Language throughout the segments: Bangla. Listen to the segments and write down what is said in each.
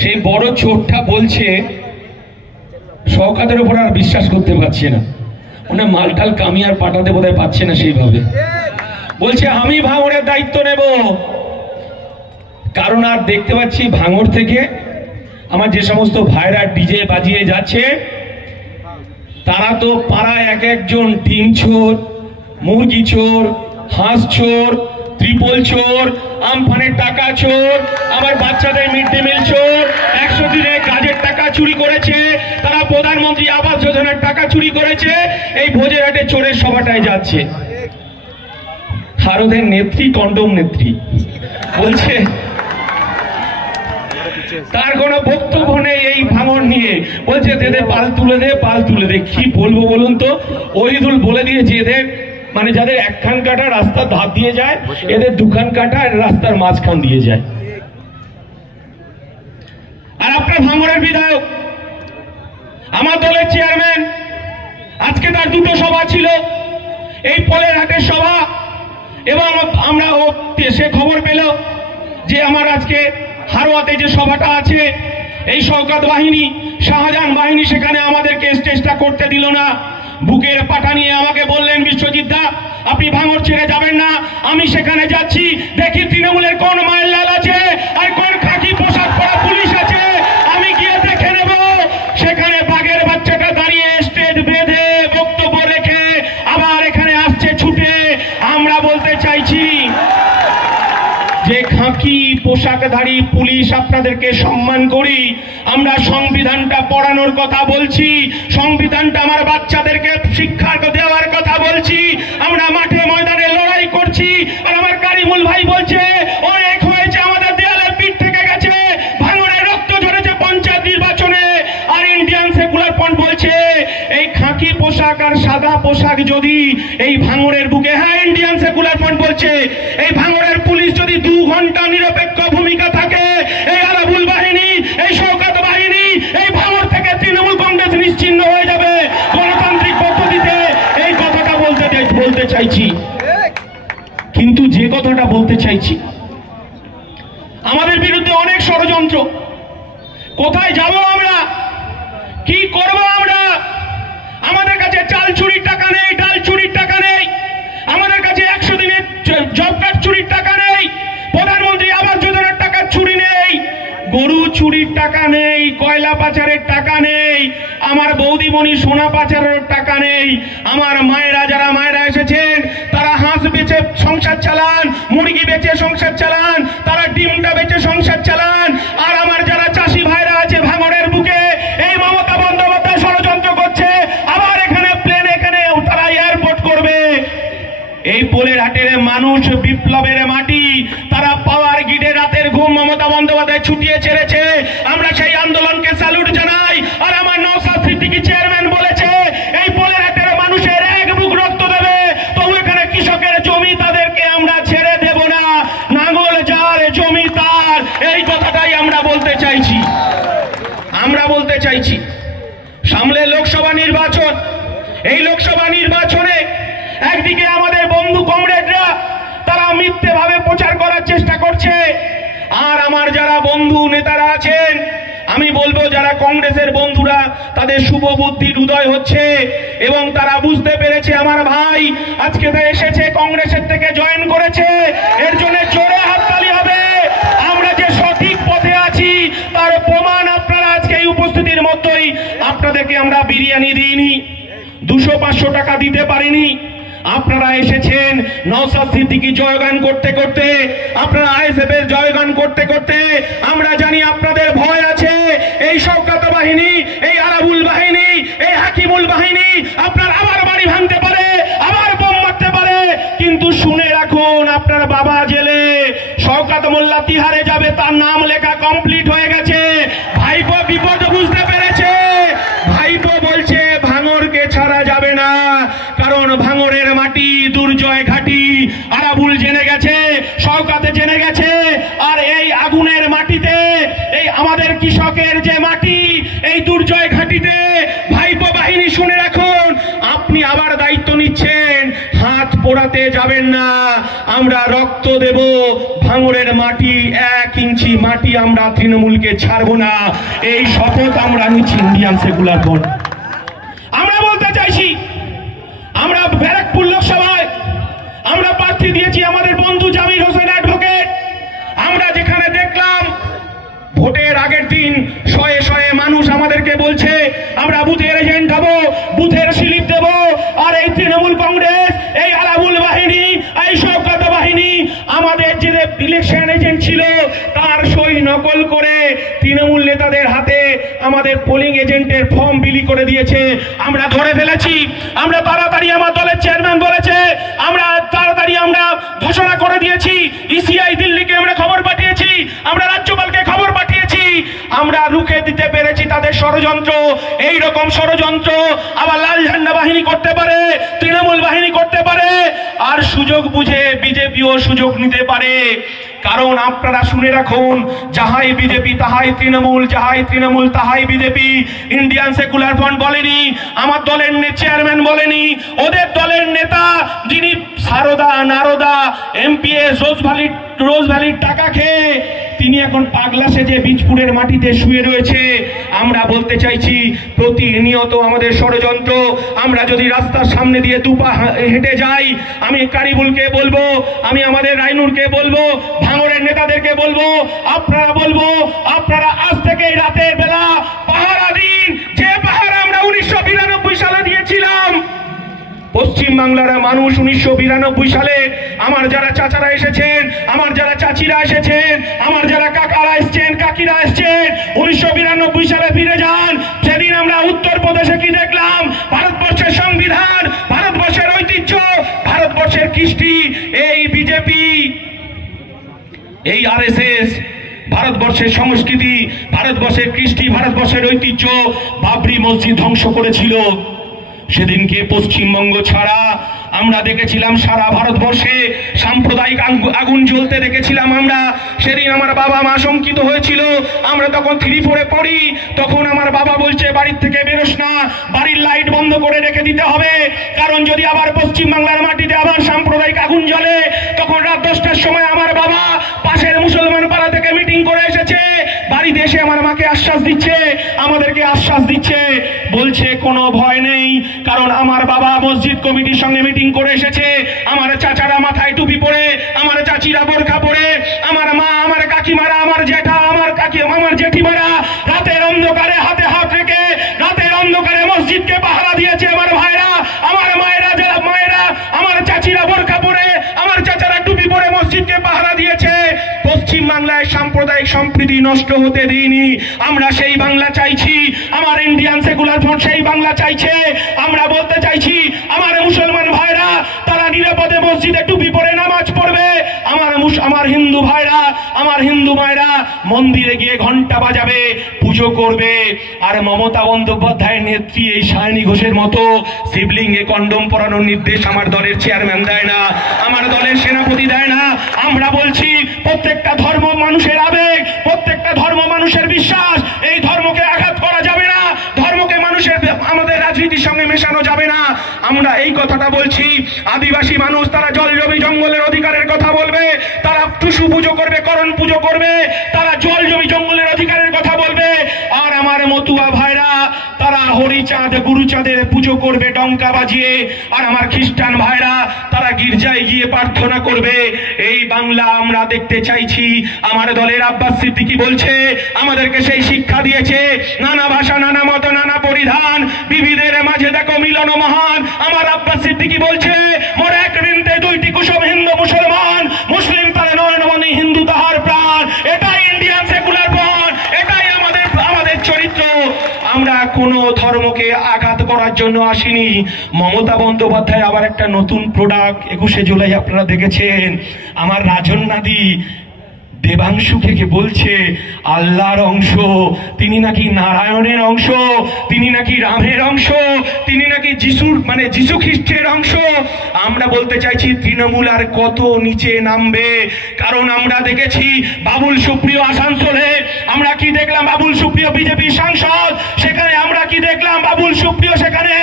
সেই বড় চোরটা বলছে শওকতের উপর আর বিশ্বাস করতে পারছে না, মানে মালটাল কামি আর পাঠাতে বোধহয় পাচ্ছে না সেইভাবে। বলছে আমি ভাঙড়ের দায়িত্ব নেব, কারণ আর দেখতে পাচ্ছি ভাঙড় থেকে আমার যে সমস্ত ভাইরা ডিজে বাজিয়ে যাচ্ছে তারা তো পাড়ায় এক একজন ডিম চোর, মুরগি চোর, হাঁস চোর, ত্রিপল চোর, আমফানের টাকা চোর, আবার বাচ্চাদের মিড ডে মিল চোর, 100 দিনের কাজের টাকা চুরি করেছে, তারা প্রধানমন্ত্রী আবাস যোজনার টাকা চুরি করেছে, এই ভোজেরহাটে চোরের সভাটায় যাচ্ছে। আর ওদের নেত্রী কন্ডম নেত্রী বলছে তার কোনো বক্তব্য নেই এই ভাঙড় নিয়ে, বলছে এদের পাল তুলে দে, পাল তুলে দে। কি বলবো বলুন তো, ওহিদুল বলে দিয়েছে এদের মানে যাদের একখান কাটা রাস্তার ধার দিয়ে যায় এদের দুখান কাটা রাস্তার মাঝখান দিয়ে যায়। আর আপনার ভাঙড়ের বিধায়ক আমার দলের চেয়ারম্যান, আজকে তার দুটো সভা ছিল, এই পোলের হাটের সভা, এবং আমরা সে খবর পেল যে আমার আজকে হারোয়াতে যে সভাটা আছে এই শওকত বাহিনী, শাহজাহান বাহিনী সেখানে আমাদেরকে স্টেজটা করতে দিল না। বুকের পাটা নিয়ে আমাকে বললেন বিশ্বজিৎ দা আপনি ভাঙড় ছেড়ে যাবেন না, আমি সেখানে যাচ্ছি, দেখি তৃণমূলের কোন মায়ের লাল আছে আর কোন খাকি পোশাক পরা পুলিশ আছে, আমি গিয়ে দেখে নেব। সেখানে বাঘের বাচ্চাটা দাঁড়িয়ে স্টেজ বেঁধে বক্তব্য রেখে আবার এখানে আসছে ছুটে। আমরা বলতে চাইছি যে খাকি পোশাকধারী পুলিশ আপনাদেরকে সম্মান করি, আমরা সংবিধানটা পড়ানোর কথা বলছি, সংবিধানটা আমার বাচ্চাদেরকে শিক্ষা দেওয়ার কথা বলছি, আমরা মাঠে ময়দানে লড়াই করছি। আর আমার কারিমুল ভাই বলছে অনেক হয়েছে, আমাদের দেয়ালের পিঠ থেকে গেছে, ভাঙড়ে রক্ত ঝরেছে পঞ্চায়েত নির্বাচনে। আর ইন্ডিয়ান সেকুলার ফ্রন্ট বলছে এই খাকি পোশাক আর সাদা পোশাক যদি এই ভাঙড়ের বুকে, হ্যাঁ ইন্ডিয়ান সেকুলার ফ্রন্ট বলছে এই ভাঙড়ের পুলিশ যদি 2 ঘন্টা নিরপেক্ষ ভূমিকা থাকে, এই আরাবুল বাহিনী, এই শওকত বাহিনী, এই ভাঙড় থেকে তৃণমূল কংগ্রেস নিশ্চিহ্ন হয়ে যাবে গণতান্ত্রিক পদ্ধতিতে। এই কথাটা বলতে চাইছি, কিন্তু যে কথাটা বলতে চাইছি আমাদের বিরুদ্ধে অনেক ষড়যন্ত্র। কোথায় যাব আমরা, কি করব আমরা? আমাদের কাছে চাল চুরির টাকা নেই, ডাল চুরির টাকা নেই, আমাদের কাছে 100 দিনের জব কার্ড চুরির টাকা নেই, প্রধানমন্ত্রী আবাস যোজনার টাকা চুরি নেই, গরু চুরির টাকা নেই, কয়লা পাচারের টাকা নেই, আমার বৌদিমণি সোনা পাচারের টাকা নেই, আমার মায়েরা যারা মায়েরা এসেছেন তারা হাঁস বেচে সংসার চালান, মুরগি বেচে সংসার চালান, তারা ডিমটা বেচে সংসার চালান। আর আমার যারা চাষি ভাইরা আছে ভাঙড়ের বুকে, এই মমতা বন্দ্যোপাধ্যায় ষড়যন্ত্র করছে আবার এখানে প্লেন, এখানে তারা এয়ারপোর্ট করবে। এই পোলের হাটের মানুষ বিপ্লবের মাটি, তারা পাওয়ার গিডে রাতের ঘুম মমতা বন্দ্যোপাধ্যায় ছুটিয়ে ছেড়েছে, আমরা সেই আন্দোলনকে স্যালুট জানাই। আর আমার নওশাদ সিদ্দিকী চেয়ারম্যান বলেছে এই পোলের হাটের মানুষের এক বুক রক্ত দেবে, তবু এখানে কৃষকের জমি তাদেরকে আমরা ছেড়ে দেব না, নাঙ্গল যার জমি তার, এই কথাটাই আমরা বলতে চাইছি। আমরা বলতে চাইছি সামনে লোকসভা নির্বাচন, এই লোকসভা নির্বাচনে একদিকে আমাদের বন্ধু কমরেডরা তারা মিথ্যে ভাবে প্রচার করার চেষ্টা করছে, আর আমার যারা বন্ধু নেতারা আছেন, আমি বলবো যারা কংগ্রেসের বন্ধুরা তাদের শুভ বুদ্ধির উদয় হচ্ছে এবং তারা বুঝতে পেরেছে আমার ভাই আজকে তো এসেছে কংগ্রেসের থেকে জয়েন করেছে, এর জন্য জোরে হাততালি হবে। আমরা যে সঠিক পথে আছি তার প্রমাণ আপনারা আজকে এই উপস্থিতির মধ্যেই, আপনাদেরকে আমরা বিরিয়ানি দিইনি, 200-500 টাকা দিতে পারিনি, আপনারা এসেছেন নওশাদ সিদ্দিকী জয়গান করতে করতে, আপনারা আইএসএফ এর জয়গান করতে করতে। আমরা জানি আপনাদের ভয় আছে, এই শওকত বাহিনী, এই আরাবুল বাহিনী, এই হাকিমুল বাহিনী আপনার আবার বাড়ি ভাঙতে পারে, আবার বোম মারতে পারে, কিন্তু শুনে রাখুন আপনার বাবা জেলে, শওকত মোল্লা তিহারে যাবে, তার নাম লেখা কমপ্লিট হয়ে গেছে। ভাইপো বিপদ বুঝতে পেরেছে, ভাইপো বলছে ভাঙড়কে ছাড়া যাবে না, কারণ ভাঙড়ের মাটি দুর্জয় ঘাটি, আরাবুল জেনে গেছে, শওকতে জেনে গেছে। আর এই আগুনের মাটিতে, এই আমাদের কৃষকের যে মাটি, এই দুর্জয় ঘাটিতে ভাইপো বাহিনী শুনে রাখুন, আপনি আবার দায়িত্ব নিচ্ছেন, হাত পোড়াতে যাবেন না, আমরা রক্ত দেব, ভাঙড়ের মাটি 1 ইঞ্চি মাটি আমরা তৃণমূলকে ছাড়বো না, এই শপথ আমরা নিচ্ছি ইন্ডিয়ান সেকুলার ফ্রন্ট। আমরা বলতে চাইছি, আমরা ব্যারাকপুর লোকসভায় আমরা প্রার্থী দিয়েছি আমাদের বন্ধু জামির হোসেন অ্যাডভোকেট। আমরা যেখানে দেখলাম ভোটের আগের দিন শয়ে শয়ে মানুষ আমাদেরকে বলছে আমরা বুথের এজেন্ট হবো, বুথের স্লিপ দেব, আর এই তৃণমূল কংগ্রেস, এই আলাবুল বাহিনী, এই শওকত বাহিনী আমাদের যে ইলেকশন এজেন্ট ছিল তার সই নকল করে তৃণমূল নেতাদের হাতে আমাদের পোলিং এজেন্টের ফর্ম বিলি করে দিয়েছে। আমরা ধরে ফেলেছি, আমরা তাড়াতাড়ি, আমার দলের চেয়ারম্যান বলেছে আমরা তাড়াতাড়ি আমরা ঘোষণা করে দিয়েছি, ইসিআই দিল্লিকে আমরা খবর পাঠিয়েছি, আমরা রাজ্যপালকে খবর পাঠিয়েছি, আমরা রুখে দিতে পেরেছি তাদের ষড়যন্ত্র। এই রকম ষড়যন্ত্র আবার লাল ঝান্ডা বাহিনী করতে পারে, তৃণমূল বাহিনী করতে পারে, আর সুযোগ বুঝে বিজেপিও সুযোগ নিতে পারে। কারণ আপনারা শুনে রাখুন, যাহাই বিজেপি তাহাই তৃণমূল, যাহাই তৃণমূল তাহাই বিজেপি। ইন্ডিয়ান সেকুলার ফ্রন্ট বলেনি, আমার দলের চেয়ারম্যান বলেনি, ওদের দলের নেতা যিনি সারদা নারদা এমপিএস রোজ ভ্যালির টাকা খেয়ে তিনি এখন পাগলা সেজে বীজপুরের মাটিতে শুয়ে রয়েছে। আমরা বলতে চাইছি প্রতিনিয়ত আমাদের ষড়যন্ত্র। আমরা যদি রাস্তার সামনে দিয়ে দুপা হেঁটে যাই, আমি কারিবুলকে বলবো, আমি আমাদের রাইনুরকে বলবো, ভাঙড়ের নেতাদেরকে বলবো, আপনারা বলবো, আপনারা আজ থেকে রাতের বেলা পাহারা দিন, যে পাহারা আমরা 1992 সালে দিয়েছিলাম। পশ্চিম বাংলার মানুষ 1992 সালে আমার যারা চাচারা এসেছেন, আমার যারা চাচিরা এসেছেন, আমার যারা কাকারা এসেছেন, কাকিরা এসেছেন, 1992 সালে ফিরে যান। সেদিন আমরা উত্তরপ্রদেশে কি দেখলাম? ভারতবর্ষের সংবিধান, ভারতবর্ষের ঐতিহ্য, ভারতবর্ষের কৃষ্টি, এই বিজেপি, এই আরএসএস ভারতবর্ষের সংস্কৃতি, ভারতবর্ষের কৃষ্টি, ভারতবর্ষের ঐতিহ্য, বাবরি মসজিদ ধ্বংস করেছিল। সেদিনকে পশ্চিমবঙ্গ ছাড়া আমরা দেখেছিলাম সারা ভারতবর্ষে সাম্প্রদায়িক আগুন জ্বলতে দেখেছিলাম আমরা। সেদিন আমার বাবা মা শঙ্কিত হয়েছিল। আমরা তখন 3-4-এ পড়ি, তখন আমার বাবা বলছে বাড়ির থেকে বেরোস না, বাড়ির লাইট বন্ধ করে রেখে দিতে হবে, কারণ যদি আবার পশ্চিমবাংলার মাটিতে আবার সাম্প্রদায়িক আগুন জ্বলে। তখন রাত 10টার সময় আমার বাবা পাশের মুসলমান পাড়া থেকে মিটিং করে এসেছে, বাড়িতে এসে আমার মাকে আশ্বাস দিচ্ছে, আমাদেরকে আশ্বাস দিচ্ছে, বলছে কোনো ভয় নেই, কারণ আমার বাবা মসজিদ কমিটির সঙ্গে মিটিং করে এসেছে। আমার চাচারা মাথায় টুপি পরে, আমার চাচিরা বোরখা পরে, আমার মা, আমার কাকিমারা, আমার জেঠা, আমার জেঠিমারা রাতের অন্ধকারে হাতে হাত রেখে রাতের অন্ধকারে মসজিদকে পাহারা দিয়েছে। আমার ভাইরা, আমার মায়েরা, যারা মায়েরা, আমার চাচিরা বোরখা পরে, আমার চাচারা টুপি পরে মসজিদকে পাহারা দিয়েছে। পশ্চিম বাংলায় সাম্প্রদায়িক সম্প্রীতি নষ্ট হতে দিইনি। আমরা সেই বাংলা চাইছি, আমার ইন্ডিয়ান সেকুলার ফ্রন্ট সেই বাংলা চাইছে। আমরা বলতে চাইছি আমার মুসলমান ভাইরা তারা নিরাপদে মসজিদে টুপি পরে নামাজ পড়বে, আমার হিন্দু ভাইরা, আমার হিন্দু মায়েরা মন্দিরে গিয়ে ঘন্টা বাজাবে, পুজো করবে। আর মমতা বন্দ্যোপাধ্যায়ের নেত্রী এই সায়নী ঘোষের মতো শিবলিঙ্গে কন্ডম পরানোর নির্দেশ আমার দলের চেয়ারম্যান দেয় না, আমার দলের সেনাপতি দেয় না। আমরা বলছি প্রত্যেকটা ধর্ম মানুষের আবেগ, প্রত্যেকটা ধর্ম মানুষের বিশ্বাস, এই ধর্মকে আঘাত করা যাবে না, ধর্মকে মানুষের আমাদের রাজনীতির সঙ্গে মেশানো যাবে না। আমরা এই কথাটা বলছি। আদিবাসী মানুষ তারা জল জমি জঙ্গলের অধিকারের কথা বলবে, তারা টুসু পুজো করবে, করণ পুজো করবে, তারা জল জমি জঙ্গলের অধিকারের কথা বলবে। আর আমার মতুয়া ভাইরা তারা হরিচাঁদ গুরুচাঁদের পুজো করবে ডঙ্কা বাজিয়ে। আর আমার খ্রিস্টান ভাইরা তারা গির্জায় গিয়ে প্রার্থনা করবে। এই বাংলা আমরা দেখতে চাইছি। আমার দলের আব্বাস সিদ্দিকী বলছে, আমাদেরকে সেই শিক্ষা দিয়েছে, নানা ভাষা, নানা মত, নানা পরিধান, বিবিধের মাঝে দেখো মিলন মহান। আমার আব্বাস সিদ্দিকী বলছে, মোর এক বৃন্তে দুইটি কুসুম, হিন্দু মুসলমান, মুসলিম তার নয়নমণি, হিন্দু তাহার প্রাণ। এটাই ইন্ডিয়ান সেকুলার ফ্রন্ট, এটাই আমাদের চরিত্র। আমরা কোনো ধর্মকে আঘাত করার জন্য আসিনি। মমতা বন্দ্যোপাধ্যায় আবার একটা নতুন প্রোডাক্ট 21শে জুলাই আপনারা দেখেছেন, আমার রাজন নাদি দেবাংশুকে বলছে আল্লাহর অংশ, তিনি নাকি নারায়ণের অংশ, তিনি নাকি রামের অংশ, তিনি নাকি যিশু খ্রিস্টের অংশ। আমরা বলতে চাইছি তৃণমূল আর কত নিচে নামবে? কারণ আমরা দেখেছি বাবুল সুপ্রিয় আসানসোলে, আমরা কি দেখলাম? বাবুল সুপ্রিয় বিজেপি সাংসদ, সেখানে আমরা কি দেখলাম? বাবুল সুপ্রিয় সেখানে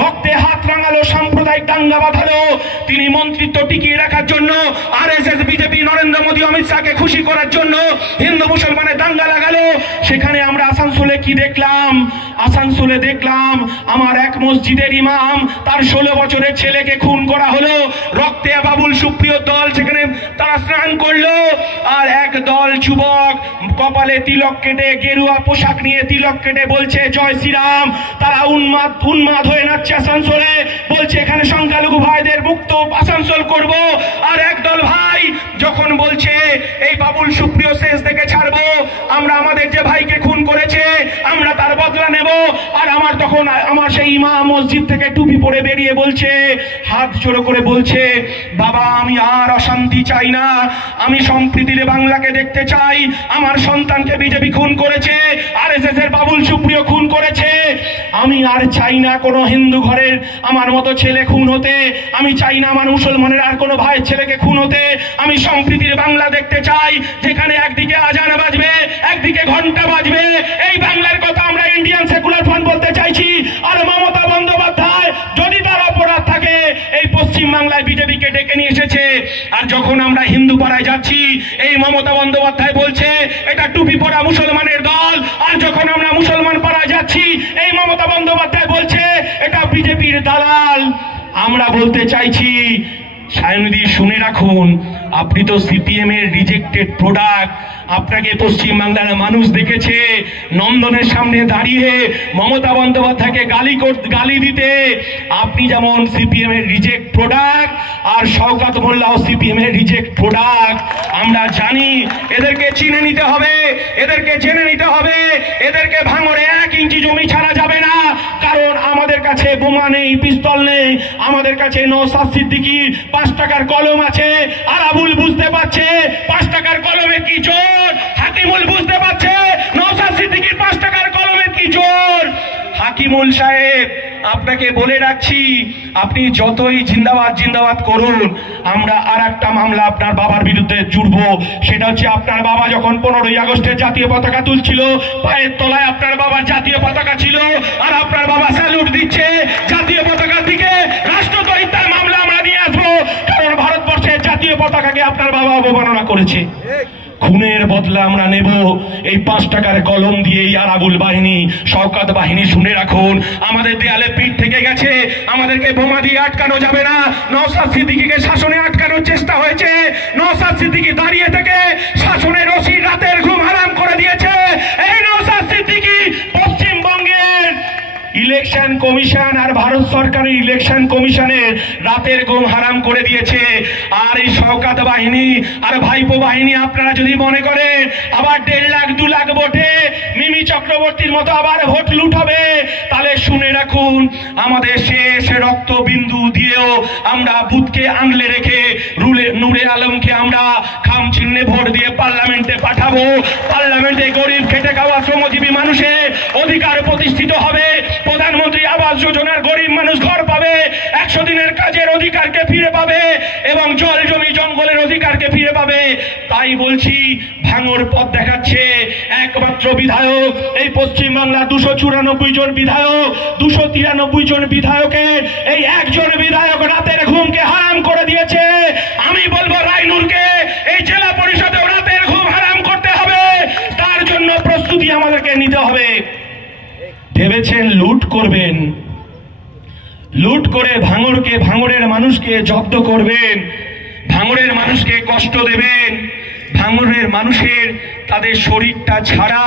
রক্তে হাত রাঙালো সাম্প্রদায়িক সাম্প্রদায়িক দাঙ্গা বাঁধালো, তিনি মন্ত্রিত্ব টিকিয়ে রাখার জন্য আরএসএস, বিজেপি, নরেন্দ্র মোদী, অমিত শাহকে খুশি করার জন্য হিন্দু মুসলমানের দাঙ্গা লাগালো। সেখানে আমরা আসানসোলে কি দেখলাম? আসানসোলে দেখলাম আমার এক মসজিদের ইমাম, তার 16 বছরের ছেলেকে খুন করা হলো। রক্তে বাবুল সুপ্রিয় দল সেখানে তারা স্নান করলো, আর এক দল যুবক কপালে তিলক কেটে, গেরুয়া পোশাক নিয়ে তিলক কেটে বলছে জয় শ্রীরাম। তারা উন্মাদ হয়ে নাচছে আসানসোলে, বলছে এখানে সংখ্যালঘু ভাইদের মুক্ত আসানসোল করব। আর একদল ভাই যখন বলছে এই বাবুল সুপ্রিয় শেষ থেকে ছাড়বো, আমরা আমাদের যে ভাইকে খুন করেছে আমরা তার বদলা নেব। আর আমার সেই ইমাম মসজিদ থেকে টুপি পরে বেরিয়ে বলছে, হাত জোড়ো করে বলছে, বাবা আমি আর অশান্তি চাই না, আমি সম্প্রীতির বাংলাকে দেখতে চাই। আমার সন্তানকে বিজেপি খুন করেছে, আরএসএস এর বাবুল সুপ্রিয় খুন করেছে, আমি আর চাই না কোনো হিন্দু ঘরের আমার মতো ছেলে খুন হতে, আমি চাই না আমার মুসলমানের আর কোনো ভাইয়ের ছেলেকে খুন হতে। আমি সম্প্রীতির বাংলা দেখতে চাই, যেখানে একদিকে আজান বাজবে, একদিকে ঘন্টা বাজবে। এই বাংলার কথা আমরা ইন্ডিয়ান সেকুলার ফ্রন্ট বলতে চাইছি। আর মমতা বন্দ্যোপাধ্যায় যদি তার অপরাধ থাকে, এই পশ্চিম বাংলায় বিজেপিকে ডেকে নিয়ে এসেছে। আর যখন আমরা হিন্দু পাড়ায় যাচ্ছি, এই মমতা বন্দ্যোপাধ্যায় বলছে এটা টুপি পরা মুসলমানের দল। আর যখন আমরা মুসলমান পাড়ায় যাচ্ছি, এই মমতা বন্দ্যোপাধ্যায় বলছে এটা বিজেপির দালাল। আমরা বলতে চাইছি, সায়নদী শুনে রাখুন, আপনি তো সিপিএম এর রিজেক্টেড প্রোডাক্ট। আপনাকে পশ্চিম বাংলার মানুষ দেখেছে নন্দনের সামনে দাঁড়িয়ে মমতা বন্দ্যোপাধ্যায়কে গালি দিতে। আপনি যেমন সিপিএম এর রিজেক্ট প্রোডাক্ট, আর শওকত মোল্লাও সিপিএম এর রিজেক্ট প্রোডাক্ট। আমরা জানি এদেরকে চিনে নিতে হবে, এদেরকে জেনে নিতে হবে। এদেরকে ভাঙড়ে 1 ইঞ্চি জমি ছাড়া যাবে না, কারণ আমাদের কাছে বোমা নেই, পিস্তল নেই। আমাদের কাছে নওশাদ সিদ্দিকীর 5 টাকার কলম আছে। আর আবুল বুঝতে পারছে 5 টাকার কলমে কি জোর, হাকিমুল বুঝতে পারছে নওশাদ সিদ্দিকীর 5 টাকার কলমে কি জোর। হাকিমুল সাহেব, আপনাকে বলে রাখছি, আপনি যতই জিন্দাবাদ জিন্দাবাদ করুন, আমরা আর একটা মামলা আপনার বাবার বিরুদ্ধে জুড়বো। সেটা হচ্ছে, আপনার বাবা যখন 15ই আগস্টের জাতীয় পতাকা তুলছিল, পায়ের তলায় আপনার বাবার জাতীয় পতাকা ছিল, আর আপনার বাবা স্যালুট দিচ্ছে জাতীয় পতাকার দিকে। রাষ্ট্রদ্রোহিতার মামলা আমরা নিয়ে আসবো, কারণ ভারতবর্ষের জাতীয় পতাকাকে আপনার বাবা অবমাননা করেছে। খুনের বদলা আমরা নেব এই 5 টাকার কলম দিয়েই। আর আবুল বাহিনী, শওকত বাহিনী শুনে রাখুন, আমাদের দেয়ালে পিঠ থেকে গেছে, আমাদেরকে বোমা দিয়ে আটকানো যাবে না। নওশাদ সিদ্দিকীকে শাসনে আটকানোর চেষ্টা হয়েছে, নওশাদ সিদ্দিকী দাঁড়িয়ে থেকে শাসনের রশির রাতের ঘুম হারাম করে দিয়েছে। এই নওশাদ সিদ্দিকী পশ্চিমবঙ্গের ইলেকশন কমিশন আর ভারত সরকারের ইলেকশন কমিশনের রাতের ঘুম হারাম করে দিয়েছে। আর এই শওকত বাহিনী আর ভাইপো বাহিনী, আপনারা যদি মনে করেন আবার 1.5 লাখ 2 লাখ ভোটে মিমি চক্রবর্তীর মতো আবার ভোট লুট হবে, তাহলে শুনে রাখুন, আমাদের শেষ রক্ত বিন্দু দিয়েও আমরা বুথকে আঙলে রেখে নূরে আলমকে আমরা খাম চিহ্নে ভোট দিয়ে পার্লামেন্টে পাঠাবো। পার্লামেন্টে গরিব খেটে খাওয়া শ্রমজীবী মানুষের অধিকার প্রতিষ্ঠিত হবে। প্রধানমন্ত্রী আবাস যোজনার গরিব মানুষ ঘর পাবে, 100 দিনের কাজের অধিকারকে ফিরে পাবে, এবং জল জমি জঙ্গলের অধিকারকে ফিরে পাবে। তাই বলছি, ভাঙড় পথ দেখাচ্ছে একমাত্র বিধায়ক এই পশ্চিম বাংলা 294 জন বিধায়ক, 293 জন বিধায়কের এই একজন বিধায়ক রাতের ঘুমকে হারাম করে দিয়েছে। আমি বলবো রায়নুরকে এই জেলা পরিষদে রাতের ঘুম হারাম করতে হবে, তার জন্য প্রস্তুতি আমাদেরকে নিতে হবে। ভেবেছেন লুট করবেন, লুট করে ভাঙড়ের মানুষকে জব্দ করবেন, ভাঙড়ের মানুষকে কষ্ট দেবেন। ভাঙড়ের মানুষের তাদের শরীরটা ছাড়া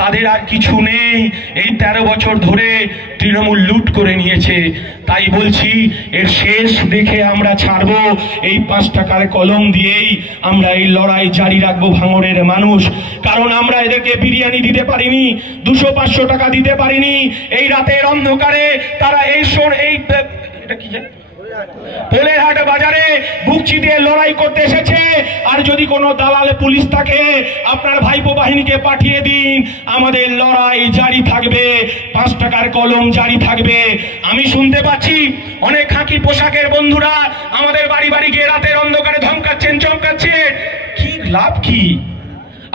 তাদের আর কিছু নেই। এই 13 বছর ধরে তৃণমূল লুট করে নিয়েছে। তাই বলছি, এর শেষ দেখে আমরা ছাড়বো। এই 5 টাকার কলম দিয়েই আমরা এই লড়াই জারি রাখবো ভাঙড়ের মানুষ। কারণ আমরা এদেরকে বিরিয়ানি দিতে পারিনি, 200-500 টাকা দিতে পারিনি। এই রাতের অন্ধকারে তারা এটা কি জানেন, পোলেরহাট বাজারে বুকচি দিয়ে লড়াই করতে এসেছে। আর যদি কোনো দালাল পুলিশ থাকে, আপনার ভাইপো বাহিনীকে পাঠিয়ে দিন, আমাদের লড়াই জারি থাকবে, 5 টাকার কলম জারি থাকবে। আমি শুনতে পাচ্ছি অনেক খাকি পোশাকের বন্ধুরা আমাদের বাড়ি বাড়ি গিয়ে রাতের অন্ধকারে ধমকাচ্ছেন, চমকাচ্ছেন। কি লাভ কি?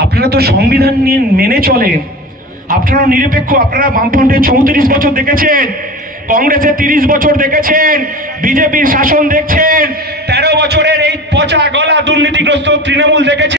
আপনারা তো সংবিধান মেনে চলেন, আপনারা নিরপেক্ষ, আপনারা বামফ্রন্টের 34 বছর দেখেছেন। কংগ্রেসের 30 বছর দেখেছেন, বিজেপির শাসন দেখছেন, 13 বছরের এই পচা গলা দুর্নীতিগ্রস্ত তৃণমূল দেখেছেন।